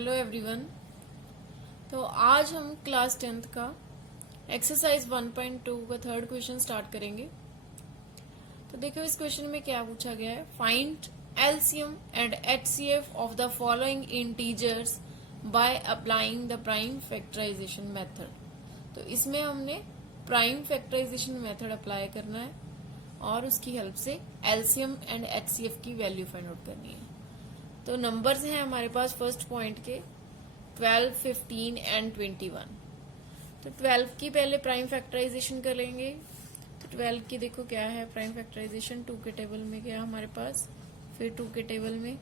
Hello everyone. तो आज हम क्लास 10th का एक्सरसाइज 1.2 का थर्ड क्वेश्चन स्टार्ट करेंगे। तो देखो इस क्वेश्चन में क्या पूछा गया है, find LCM and HCF of the following integers by applying the prime factorisation method. तो इसमें हमने प्राइम फैक्टराइजेशन मेथड अप्लाई करना है और उसकी हेल्प से एलसीएम एंड एचसीएफ की वैल्यू फाइंड आउट करनी है। तो नंबर्स हैं हमारे पास फर्स्ट पॉइंट के 12, 15 एंड 21। तो 12 की पहले प्राइम फैक्टराइजेशन कर लेंगे। तो 12 की देखो क्या है प्राइम फैक्टराइजेशन, 2 के टेबल में गया हमारे पास, फिर 2 के टेबल में,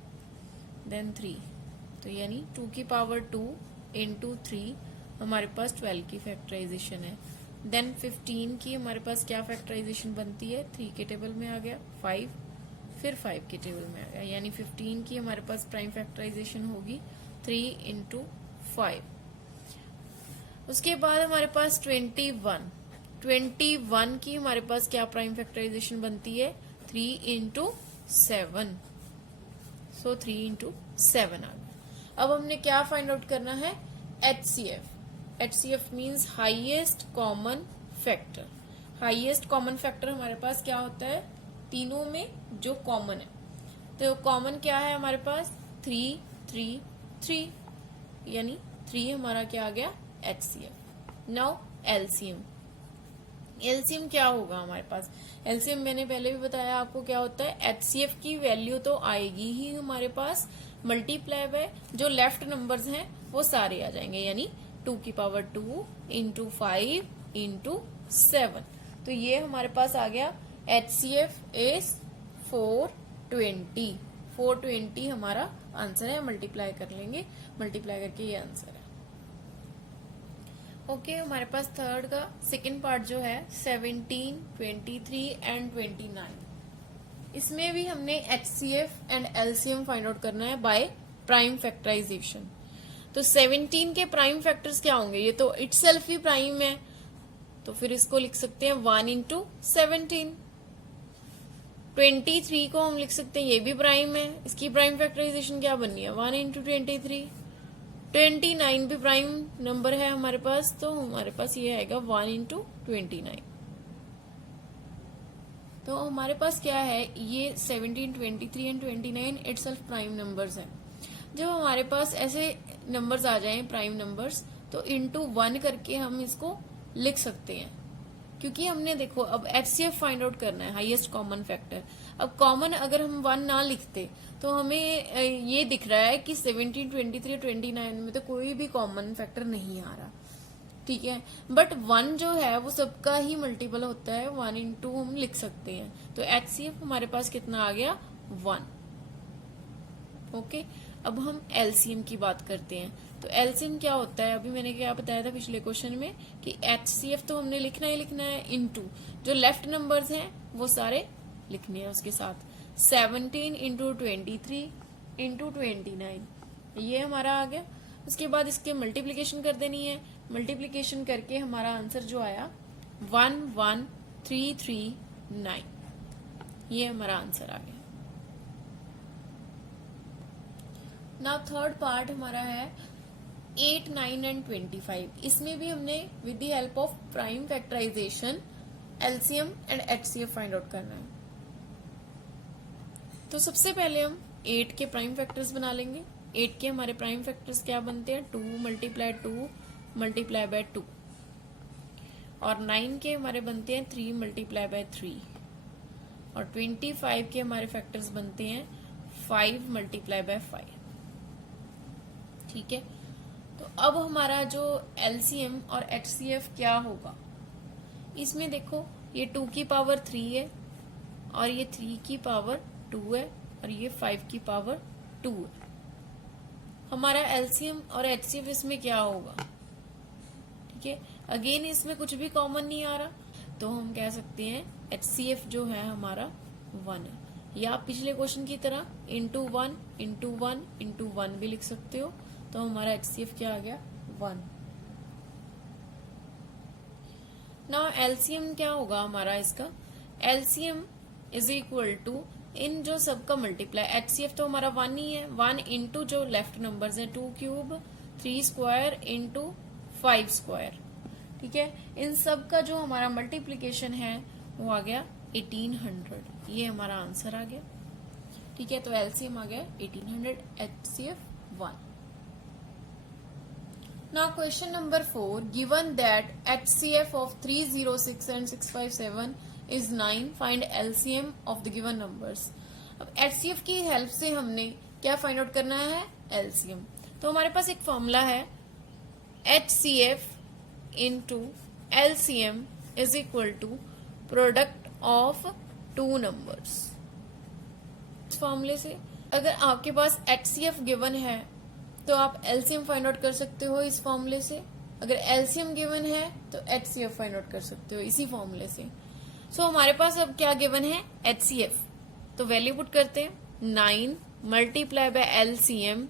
देन 3। तो यानी 2 की पावर 2 इंटू 3 हमारे पास 12 की फैक्टराइजेशन है। देन 15 की हमारे पास क्या फैक्टराइजेशन बनती है, 3 के टेबल में आ गया 5, फिर 5 के टेबल में आ गया, यानी 15 की हमारे पास प्राइम फैक्टराइजेशन होगी 3 इंटू 5। उसके बाद हमारे पास 21 की हमारे पास क्या प्राइम फैक्टराइजेशन बनती है, 3 इंटू 7। सो 3 इंटू 7 आ गया। अब हमने क्या फाइंड आउट करना है, HCF. HCF means highest common factor. Highest common factor हमारे पास क्या होता है, तीनों में जो कॉमन है। तो कॉमन क्या है हमारे पास, 3 3 3, यानी 3 हमारा क्या आ गया, एचसीएफ। Now LCM. एलसीएम क्या होगा हमारे पास, एलसीएम मैंने पहले भी बताया आपको क्या होता है, एचसीएफ की वैल्यू तो आएगी ही हमारे पास, मल्टीप्लाई बाय जो लेफ्ट नंबर्स हैं वो सारे आ जाएंगे, यानी 2 की पावर 2 इंटू 5 इंटू 7। तो ये हमारे पास आ गया HCF इज 420। 420 हमारा आंसर है, मल्टीप्लाई कर लेंगे, मल्टीप्लाई करके ये आंसर है। ओके, हमारे पास थर्ड का सेकंड पार्ट जो है 17, 23 एंड 29। इसमें भी हमने HCF and LCM find out करना है बाय प्राइम फैक्टराइजेशन। तो 17 के प्राइम फैक्टर्स क्या होंगे, ये तो इटसेल्फ ही प्राइम है, तो फिर इसको लिख सकते हैं 1 इंटू 17। 23 को हम लिख सकते हैं, ये भी प्राइम है, इसकी प्राइम फैक्टराइजेशन क्या बननी है, 1 इंटू 23। 29 भी प्राइम नंबर है हमारे पास, तो हमारे पास ये आएगा 1 इंटू 29। तो हमारे पास क्या है, ये 17, 23 एंड 29 इटसेल्फ प्राइम नंबर्स हैं। जब हमारे पास ऐसे नंबर्स आ जाएं प्राइम नंबर्स, तो इंटू 1 करके हम इसको लिख सकते हैं, क्योंकि हमने देखो अब एचसीएफ फाइंड आउट करना है, हाईएस्ट कॉमन फैक्टर। अब कॉमन अगर हम 1 ना लिखते तो हमें ये दिख रहा है कि 17, 23, 29 में तो कोई भी कॉमन फैक्टर नहीं आ रहा, ठीक है। बट 1 जो है वो सबका ही मल्टीपल होता है, 1 इंटू हम लिख सकते हैं। तो एचसीएफ हमारे पास कितना आ गया, 1। ओके, अब हम एलसीएम की बात करते हैं। तो एलसीएम क्या होता है, अभी मैंने क्या बताया था पिछले क्वेश्चन में कि एचसीएफ तो हमने लिखना ही लिखना है, इनटू जो लेफ्ट नंबर्स हैं वो सारे लिखने हैं उसके साथ। 17 इंटू 23 इंटू 29, ये हमारा आ गया। उसके बाद इसके मल्टीप्लीकेशन कर देनी है, मल्टीप्लीकेशन करके हमारा आंसर जो आया 11339, ये हमारा आंसर आ गया। नाउ थर्ड पार्ट हमारा है 8, 9 एंड 25। इसमें भी हमने with the help of prime factorisation LCM and HCF find out करना है। तो सबसे पहले हम 8 के प्राइम फैक्टर्स बना लेंगे। 8 के हमारे प्राइम फैक्टर्स क्या बनते हैं, 2 मल्टीप्लाई 2 मल्टीप्लाई बाय 2। और 9 के हमारे बनते हैं 3 मल्टीप्लाई बाय 3। और 25 के हमारे फैक्टर्स बनते हैं 5 मल्टीप्लाई बाय 5, ठीक है। तो अब हमारा जो एलसीएम और एचसीएफ क्या होगा, इसमें देखो ये 2 की पावर 3 है, और ये 3 की पावर 2 है, और ये 5 की पावर 2 है। हमारा एलसीएम और एचसीएफ इसमें क्या होगा, ठीक है। अगेन इसमें कुछ भी कॉमन नहीं आ रहा, तो हम कह सकते हैं एचसीएफ जो है हमारा 1 है, या पिछले क्वेश्चन की तरह इंटू 1 इंटू 1 इंटू 1 भी लिख सकते हो। तो हमारा एचसीएफ क्या आ गया, 1। नाउ एलसीएम क्या होगा हमारा, इसका एलसीएम इज इक्वल टू इन जो सबका मल्टीप्लाई, HCF तो हमारा 1 ही है, 1 इंटू जो लेफ्ट नंबर्स है 2 क्यूब 3 स्क्वायर इंटू 5 स्क्वायर, ठीक है। इन सब का जो हमारा मल्टीप्लीकेशन है वो आ गया 1800, ये हमारा आंसर आ गया, ठीक है। तो एलसीएम आ गया 1800, HCF 1। Now question number 4, given that HCF of 306 and 657 is 9, find LCM of the given numbers। अब HCF की हेल्प से हमने क्या फाइंड आउट करना है, LCM। तो हमारे पास एक फॉर्मूला है HCF into LCM is equal to product of two numbers. इस फॉर्मूले से अगर आपके पास HCF गिवन है तो आप LCM फाइंड आउट कर सकते हो इस फॉर्मूले से, अगर LCM गिवन है तो HCF फाइंड आउट कर सकते हो इसी फॉर्मूले से। सो हमारे पास अब क्या गिवन है, HCF, तो वैल्यू पुट करते हैं 9 multiply by LCM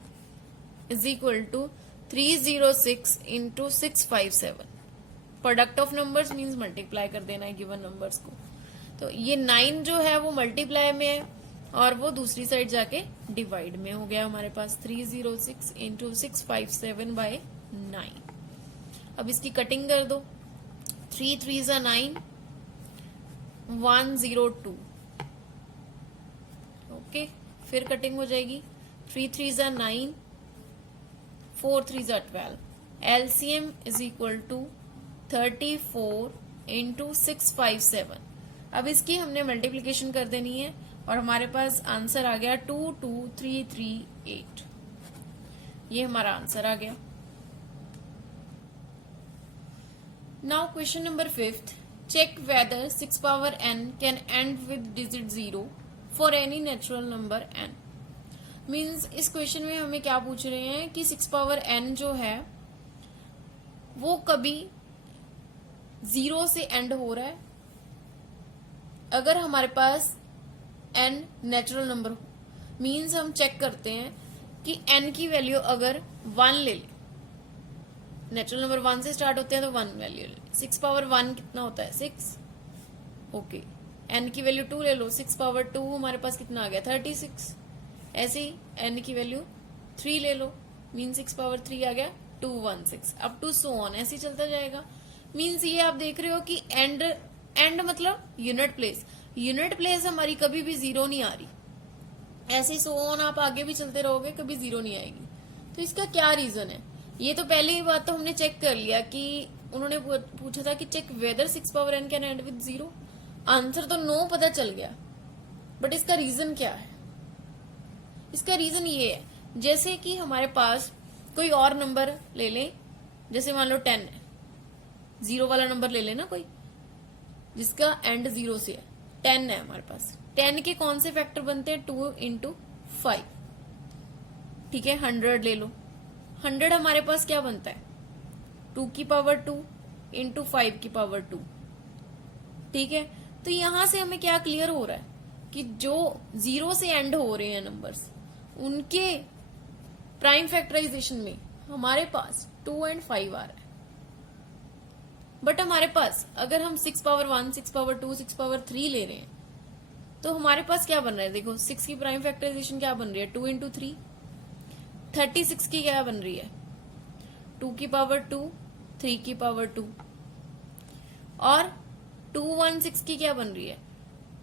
is equal to 306 into 657। Product of numbers means multiply कर देना है गिवन नंबर्स को। तो ये 9 जो है वो मल्टीप्लाई में है और वो दूसरी साइड जाके डिवाइड में हो गया हमारे पास 306 इंटू 657 बाय 9। अब इसकी कटिंग कर दो, 3 3 जा 9, 102, ओके। फिर कटिंग हो जाएगी, 3 3 जा 9, 4 3 जा 12। LCM is equal to 34 into 657। अब इसकी हमने मल्टीप्लीकेशन कर देनी है और हमारे पास आंसर आ गया 22338। ये हमारा आंसर आ गया। Now question number 5, check whether 6 power n can end with digit 0 for any natural number n। Means इस क्वेश्चन में हमें क्या पूछ रहे हैं कि 6 पावर n जो है वो कभी 0 से एंड हो रहा है अगर हमारे पास n नेचुरल नंबर हो। मीन्स हम चेक करते हैं कि n की वैल्यू अगर 1 ले ले, नेचुरल नंबर 1 से स्टार्ट होते हैं तो 1 वैल्यू ले। 6 पावर 1 कितना होता है, 6, ओके। n की वैल्यू 2 ले लो, 6 पावर 2 हमारे पास कितना आ गया, 36। ऐसे ही n की वैल्यू 3 ले लो, मीन 6 पावर 3 आ गया 216, अप टू सो ऑन, ऐसे ही चलता जाएगा। मीन्स ये आप देख रहे हो कि एंड मतलब यूनिट प्लेस, यूनिट प्लेस हमारी कभी भी 0 नहीं आ रही। ऐसे ही सो ऑन आप आगे भी चलते रहोगे, कभी 0 नहीं आएगी। तो इसका क्या रीजन है, ये तो पहले ही बात तो हमने चेक कर लिया कि उन्होंने पूछा था कि check whether 6 power n can end with 0। Answer तो नो पता चल गया, बट इसका रीजन क्या है। इसका रीजन ये है, जैसे कि हमारे पास कोई और नंबर ले लें, जैसे मान लो 10 है, 0 वाला नंबर ले लेना कोई जिसका एंड 0 से है। 10 है हमारे पास, 10 के कौन से फैक्टर बनते हैं, 2 इंटू 5, ठीक है। 100 ले लो, 100 हमारे पास क्या बनता है, 2 की पावर 2 इंटू 5 की पावर 2, ठीक है। तो यहां से हमें क्या क्लियर हो रहा है कि जो 0 से एंड हो रहे हैं नंबर्स, उनके प्राइम फैक्टराइजेशन में हमारे पास 2 और 5 आ रहा है। बट हमारे पास अगर हम 6 पावर 1, 6 पावर 2, 6 पावर 3 ले रहे हैं तो हमारे पास क्या बन रहा है, देखो 6 की प्राइम फैक्टराइजेशन क्या बन रही है, 2 इंटू 3। 36 की क्या बन रही है, 2 की पावर 2, 3 की पावर 2। और 216 की क्या बन रही है,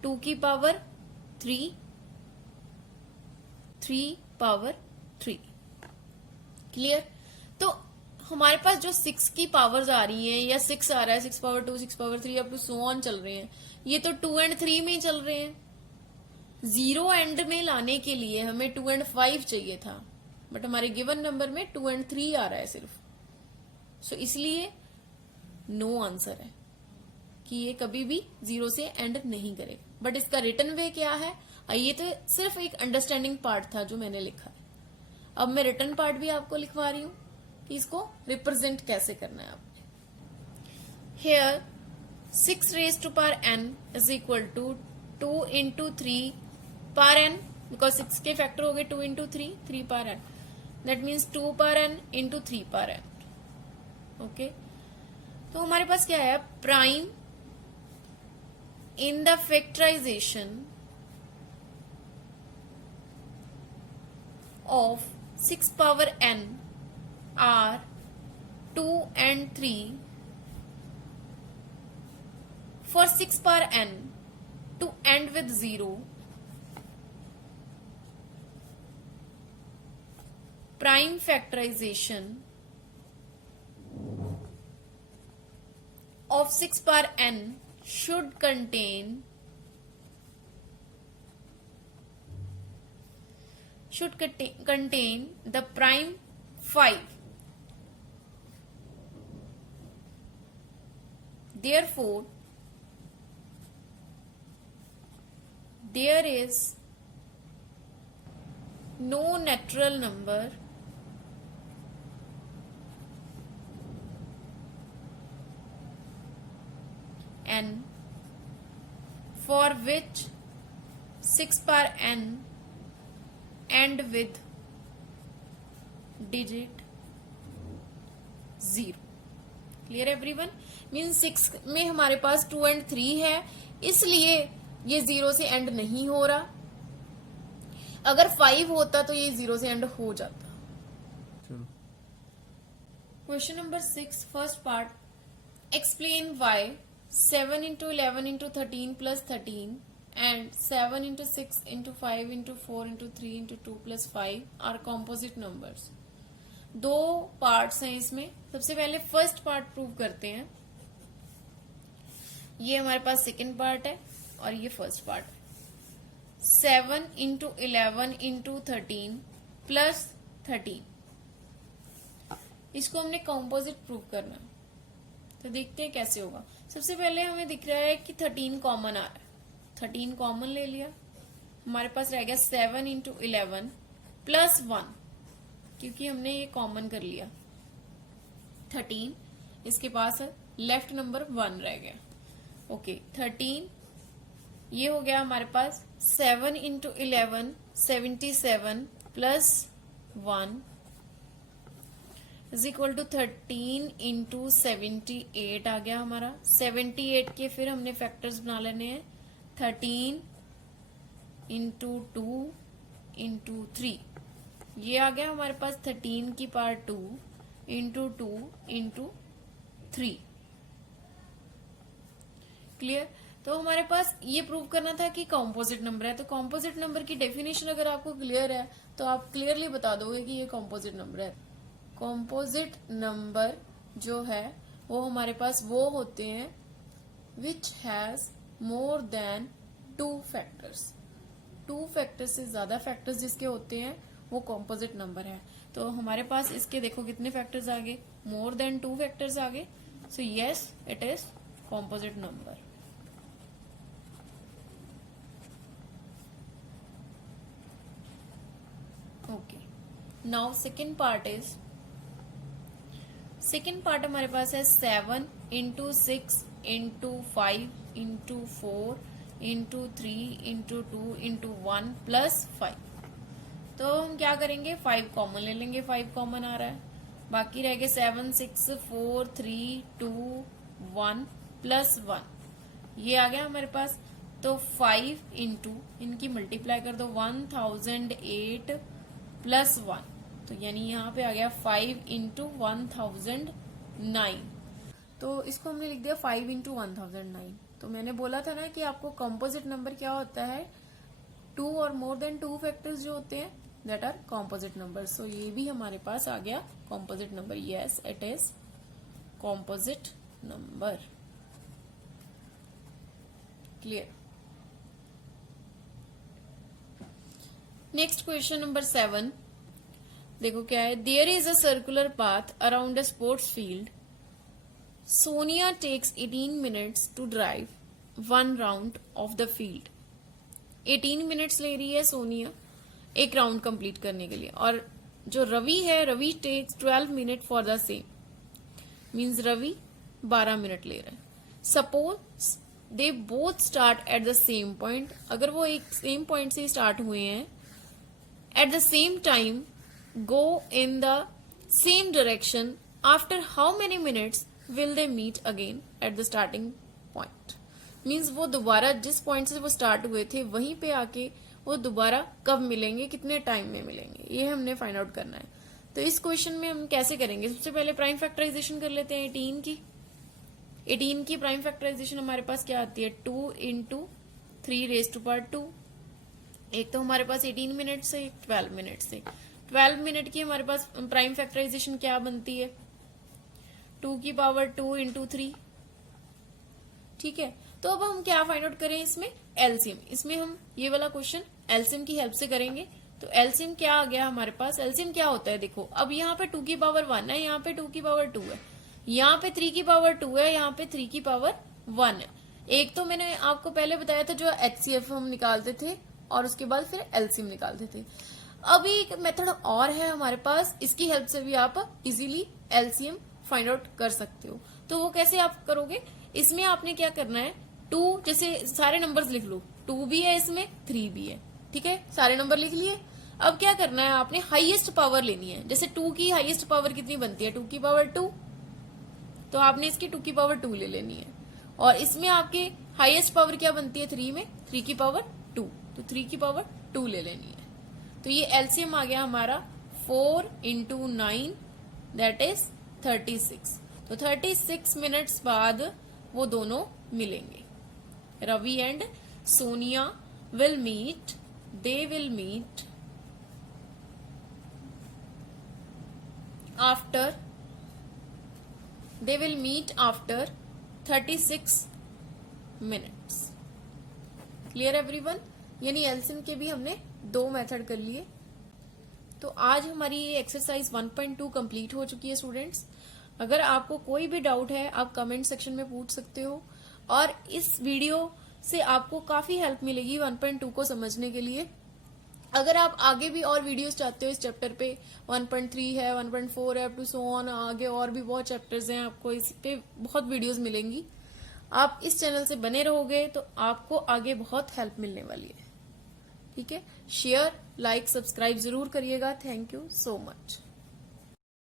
2 की पावर 3, 3 पावर 3। क्लियर। तो हमारे पास जो 6 की पावर्स आ रही हैं या 6 आ रहा है, 6 power 2, 6 power 3 up to so on चल रहे हैं, ये तो 2 और 3 में ही चल रहे हैं। 0 एंड में लाने के लिए हमें 2 और 5 चाहिए था, बट हमारे गिवन नंबर में 2 और 3 आ रहा है सिर्फ। सो इसलिए नो आंसर है कि ये कभी भी 0 से एंड नहीं करेगा। बट इसका रिटर्न वे क्या है, ये तो सिर्फ एक अंडरस्टैंडिंग पार्ट था जो मैंने लिखा है। अब मैं रिटर्न पार्ट भी आपको लिखवा रही हूं कि इसको रिप्रेजेंट कैसे करना है आपने। Here 6 raise to power n is equal to 2 into 3 power n, because 6 के फैक्टर हो गए 2 into 3, 3 power n, that means 2 power n into 3 power n। Okay, तो हमारे पास क्या है, prime in the factorisation of 6 power n are 2 and 3. For 6 power n to end with 0, prime factorization of 6 power n should contain the prime 5. Therefore, there is no natural number n for which 6 power n end with digit 0. Clear everyone? Means 6 में हमारे पास 2 and 3 है, इसलिए ये 0 से and नहीं हो रहा. अगर 5 होता तो ये 0 से एंड हो जाता. Question number 6, first part. Explain why 7 into 11 into 13 plus 13 and 7 into 6 into 5 into 4 into 3 into 2 plus 5 are composite numbers. दो पार्ट्स हैं इसमें. सबसे पहले फर्स्ट पार्ट प्रूव करते हैं. ये हमारे पास सेकंड पार्ट है और ये फर्स्ट पार्ट है. 7 into 11 into 13 plus 13, इसको हमने कॉम्पोजिट प्रूव करना है. तो देखते हैं कैसे होगा. सबसे पहले हमें दिख रहा है कि 13 कॉमन आ रहा है. 13 कॉमन ले लिया. हमारे पास रह गया 7 into 11 plus 1, क्योंकि हमने ये कॉमन कर लिया. 13 इसके पास है, लेफ्ट नंबर 1 रह गया. ओके, 13 ये हो गया हमारे पास 7 into 11 77 plus 1 is equal to 13 into 78 आ गया हमारा. 78 के फिर हमने फैक्टर्स बना लेने हैं. 13 into 2 into 3, ये आ गया हमारे पास 13 की पावर 2 into 2 into 3. क्लियर? तो हमारे पास ये प्रूव करना था कि कॉम्पोजिट नंबर है. तो कॉम्पोजिट नंबर की डेफिनेशन अगर आपको क्लियर है तो आप क्लियरली बता दोगे कि ये कॉम्पोजिट नंबर है. कॉम्पोजिट नंबर जो है वो हमारे पास वो होते हैं which has more than 2 factors. 2 factors से ज्यादा फैक्टर्स जिसके होते हैं वो कॉम्पोजिट नंबर है. तो हमारे पास इसके देखो कितने फैक्टर्स आ गए, मोर देन 2 फैक्टर्स आ गए. So yes, it is composite number. Okay, now second part is, second part हमारे पास है 7 into 6 into 5 into 4 into 3 into 2 into 1 plus 5. तो हम क्या करेंगे, 5 कॉमन ले लेंगे. 5 कॉमन आ रहा है. बाकी रह गए 7 6 4 3 2 1 plus 1, ये आ गया हमारे पास. तो 5 into इनकी मल्टीप्लाई कर दो 1008 plus 1, तो यानी यहाँ पे आ गया 5 into 1009. तो इसको हमने लिख दिया 5 into 1009. तो मैंने बोला था ना कि आपको कॉम्पोजिट नंबर क्या होता है, 2 और मोर देन 2 फैक्टर्स जो होते हैं that are composite number. So ये भी हमारे पास आ गया composite number. Yes, it is composite number. Clear? Next question number 7. देखो क्या है. There is a circular path around a sports field. Sonia takes 18 minutes to drive 1 round of the field. 18 minutes ले रही है सोनिया एक राउंड कंप्लीट करने के लिए, और जो रवि है, Ravi takes 12 minutes for the same. Means Ravi 12 minute ले रहा है. Suppose they both start at the same point. अगर वो एक सेम पॉइंट से स्टार्ट हुए हैं, at the same time go in the same direction, after how many minutes will they meet again at the starting point? Means वो दोबारा जिस point से वो स्टार्ट हुए थे वहीं पे आके वो दोबारा कब मिलेंगे, कितने टाइम में मिलेंगे, ये हमने फाइंड आउट करना है। तो इस क्वेश्चन में हम कैसे करेंगे, सबसे पहले प्राइम फैक्टराइजेशन कर लेते हैं 18 की। 18 की प्राइम फैक्टराइजेशन हमारे पास क्या आती है, 2 इंटू 3 रेज टू पावर 2। एक तो हमारे पास 18 मिनट से, 12 मिनट से। 12 मिनट की हमारे पास प्राइम फैक्टराइजेशन क्या बनती है, 2 की पावर 2 इंटू 3। ठीक है, तो अब हम क्या फाइंड आउट करें इसमें, एलसीएम। इसमें हम ये वाला क्वेश्चन एलसीएम की हेल्प से करेंगे। तो एलसीएम क्या आ गया हमारे पास, एलसीएम क्या होता है, देखो अब यहाँ पे 2 की पावर 1 है, यहाँ पे 2 की पावर 2 है, यहाँ पे 3 की पावर 2 है, यहाँ पे 3 की पावर 1 है। एक तो मैंने आपको पहले बताया था जो एचसीएफ हम निकालते थे और उसके बाद फिर एलसीएम निकालते थे। अभी एक मेथड और है हमारे पास, इसकी हेल्प से भी आप इजीली एलसीएम फाइंड आउट कर सकते हो। तो वो कैसे आप करोगे, इसमें आपने क्या करना है, 2 जैसे सारे नंबर्स लिख लो, 2 भी है इसमें, 3 भी है, ठीक है, सारे नंबर लिख लिए। अब क्या करना है, आपने हाईएस्ट पावर लेनी है। जैसे 2 की हाईएस्ट पावर कितनी बनती है, 2 की पावर 2, तो आपने इसकी 2 की पावर 2 ले लेनी है। और इसमें आपके हाईएस्ट पावर क्या बनती है 3 में, 3 की पावर 2, तो 3 की पावर 2 ले लेनी है। तो ये एलसीएम आ गया हमारा 4 इंटू 9 दैट इज 36। तो 36 मिनट्स बाद वो दोनों मिलेंगे। Ravi and Sonia will meet, they will meet after, they will meet after 36 minutes। Clear everyone, यानी एलसीएम के भी हमने 2 मेथड कर लिए। तो आज हमारी ये एक्सरसाइज 1.2 कंप्लीट हो चुकी है स्टूडेंट्स। अगर आपको कोई भी डाउट है आप कमेंट सेक्शन में पूछ सकते हो, और इस वीडियो से आपको काफी हेल्प मिलेगी 1.2 को समझने के लिए। अगर आप आगे भी और वीडियोस चाहते हो इस चैप्टर पे, 1.3 है, 1.4 है, अप टू सो ऑन, आगे और भी बहुत चैप्टर्स हैं, आपको इस पे बहुत वीडियोस मिलेंगी। आप इस चैनल से बने रहोगे तो आपको आगे बहुत हेल्प मिलने वाली है। ठीक है, शेयर, लाइक, सब्सक्राइब जरूर करिएगा। Thank you so much.